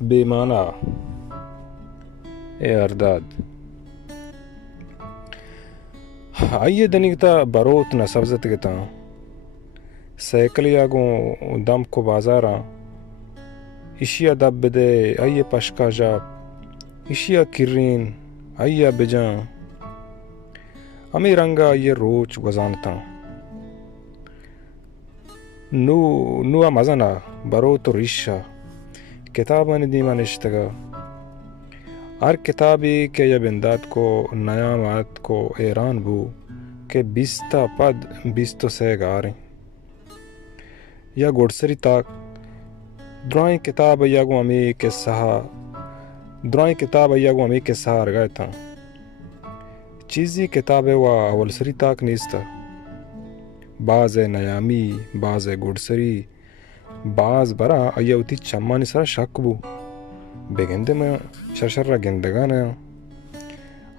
बेमाना ए अरदाद आइए दनिकता बरोत न सब्जत गता सैकल यागो दम को बाजारा इशिया दब बदे आइए पशका जाप इशिया किरीन आइया बिजा अमी रंगा आइए रोच गुजानता नु नुआ मजना बरोत रिशा किताबन दीमा निश्तगा हर किताबी के या बिंदात को नयामात को ऐरान बू के बिस्ता पद बिस्तो से गारे या गोडसरी ताक द्राई किताब यागो अमी के सहा रगाए था चीज़ी किताबे वा अवलसरी ताक निस्ता बाज़ नयामी बाज़ गोडसरी बाज बरा अय्यवती चम्मानी सरा शक्बू बेगंदे में शरशर्रा गिंदगाना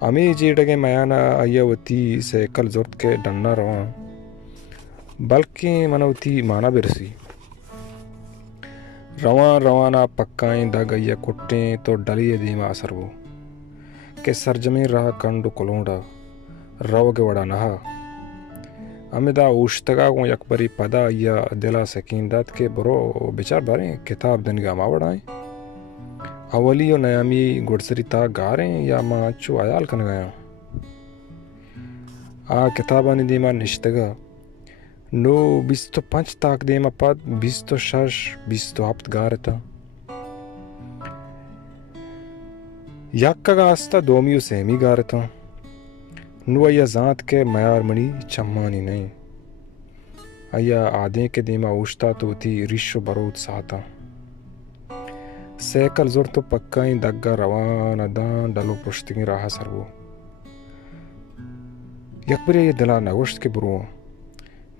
अमी जीडगे मयाना अय्यवती से कल जोर्त के डन्ना रवा बल्कि मनवती माना बिरसी रवाना पक्काएं दग अय्या कुट्टे तो डलिए दीमा असरबू के सरजमीन रहा कंडू कोलोंडा रवगे वड़ा नहा अमिदा उश्तगा को यकबरी पदा या दिला सकीनदात के बरो बेचार बारे किताब दनगा मावड़ाएं अवली और नयामी गुड़सरी ता गारे या माचो आयाल कन गया आ किताबा ने दीमा निश्तगा नो बिस्तो पंच ताक देमा पद बिस्तो शश बिस्तो हफ्त गारता यक्का आस्ता दोमियो सेमी गारता नुआ जात के मयार मणि चम्मानी नहीं अया आधे के दीमा उश्ता तो थी रिशो बरोत साता सैकल जोर तो पक्का दग्गा रवाना दान डलो पुश्तिंग रहा सरवो यकबरे ये दिला नगोश्त के बुरो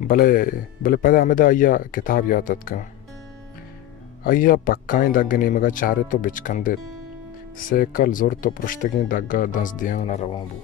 भले पदा अमेदा अया किताब या तत्का अया पक्का दग्गने मगा चारे तो बिचकंदे सैकल जोर तो पुश्तिंग दग्गा दस दिया ना रवाबू